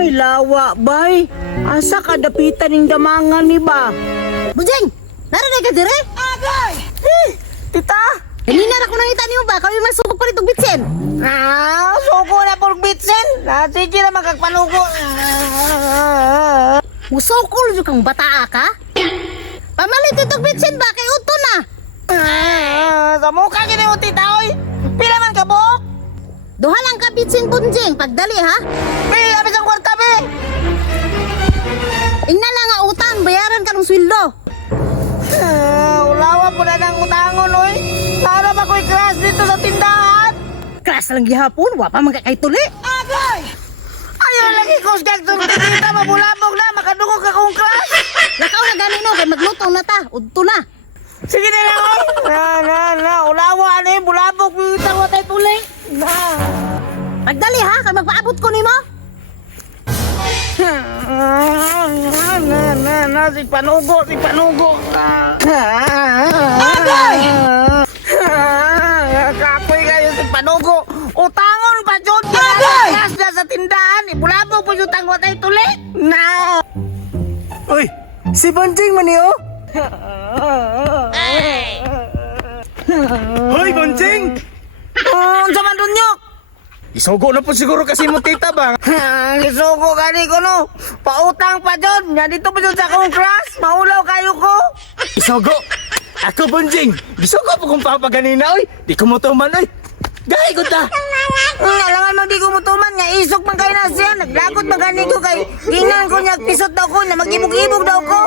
may lawa, bay. Asa kadapitan ng damangan ni ba? Bunjing, narinig ka dire? Agay! Tita! Kanina na ko nangita niyo ba? Kami masukog pa rin bitsin. Suko na por bitsin. Sige na magkagpanugo. Musukol yung kang bataa ka? Pamalit itong bitsin ba? Kay uto na. Sa mukha kini mo, tita, oy. Pila man ka, buhok? Duha lang ka bitsin, Bunjing. Pagdali, ha? Be, abis ang kwarta, be. Ingna lang nga utang. Bayaran ka ng sweldo. Ulawa po na ng utangon, oy. Para ba ko'y crash dito sa tindahan? Kras lang gihapon. Wa pa man ka kay tuli. Agay! Ayaw lagi ko sa tita, mabulabog na, makadungog akong crash. Lakaw na gani no. Kay magluto na ta. Udto na. Sige na lang, oy. Ulawa, ano yung bulabog, tita, watay tuli. Pagdali, ha? Kay magpaabot ko ni mo. Si panugo. Agay! Kapoy kayo si panugo. Utangon pa dyan. Agay! Kalas na sa tindahan. Ibulabog po yung tangwa tayo tuli. Na! Uy, si Bonjing man niyo? Hoy, Bonjing! Sa man dun nyok. Isugo na po siguro kasi mo tita ba? Isugo gani ko no. Pautang pa dyan. Nga dito pa dyan sa akong crush. Maulaw kayo ko. Isugo! Ako, Bonjing! Isugo po kung papaganina, oy! Di ko mo tuman, oy! Gahay ko ta! Alangan mo di ko mutuman nga. Isok man kayo na siya. Naglakot magani ko kay. Tingnan ko niya. Pisot daw ko. Na mag-ibog-ibog daw ko.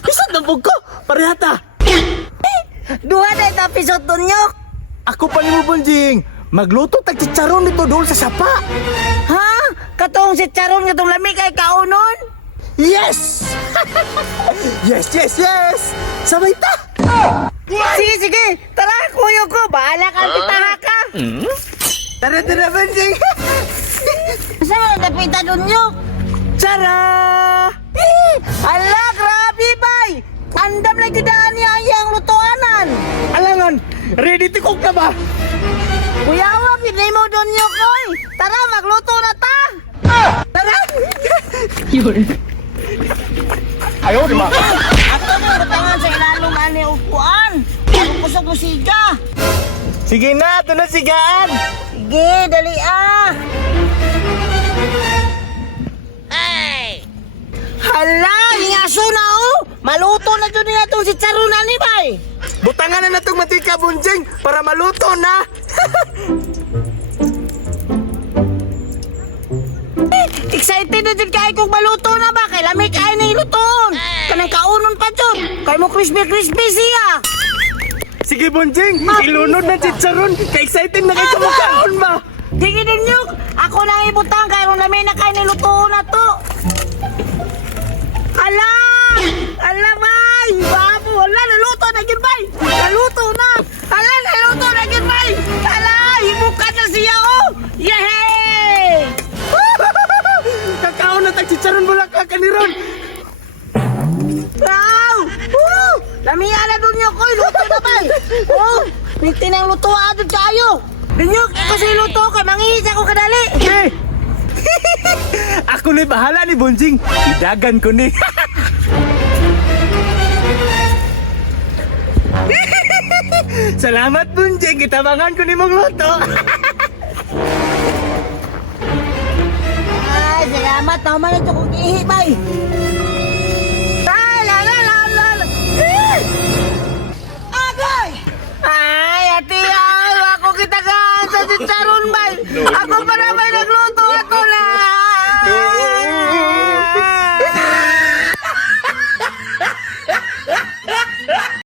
Pisot na po ko! Parehata! Duha na ito pisot dun nyok. Ako pa ni mo, Bonjing! Magluto tag chicharon nito doon sa sapa! Ha? Katong si Charon katong lami kay kaunon? Yes! yes! Sabay ta! Sige. Tara, kuyo ko. Bahala ka, titaha ka. Tara, Bonjing! Saan mo natapita dun nyok? Tara! Hala, grabe bay. Andam na gidaan niya ang lutuanan. Alangan! Ready to cook na ba? Kuyawa, pinay mo dun nyok, oy. Tara, magluto na ta. Tara. Ayaw, di ba? Ato mo, katangan sa ilalong ani upuan. Ang kusog mo siga. Sige na, ito na sigaan! Sige, dali ah. Hala, ingaso na oh. Maluto na dyan nila itong si Charunan ni bay. Butangan na itong matika, Bonjing, para maluto na! Excited na dyan kayo kung maluto na ba? Kay lamig ay na ilutoon. Kanang kaunon pa dyan. Kay mo crispy siya. Sige, Bonjing, ilunod na chicharon! Ka-excited na kayo sa mukhaon ba? Sige din nyok. Ako na ibutang kay ron lamig na kayo nilutoon na to. Ala! Ala bay! Babo! Ala, naluto na yun bay! Naluto na! Ala, naluto na yun bay! Ala! Ibuka na siya oh! Yehey! Kakao na tag chicharon bulak ka kaniron! Wow! Woo! Lamiya na dun yung koy! Luto na bay! Oh! May tinang luto adod kayo! Dunyok! Kasi luto ka! Mangihis ako kadali! Okay! Ako na bahala ni Bonjing! Idagan ko ni! Salamat, Bonjing! Kitabangan ko ni mong luto! Ay, salamat! Tama na ito kong ihi bay!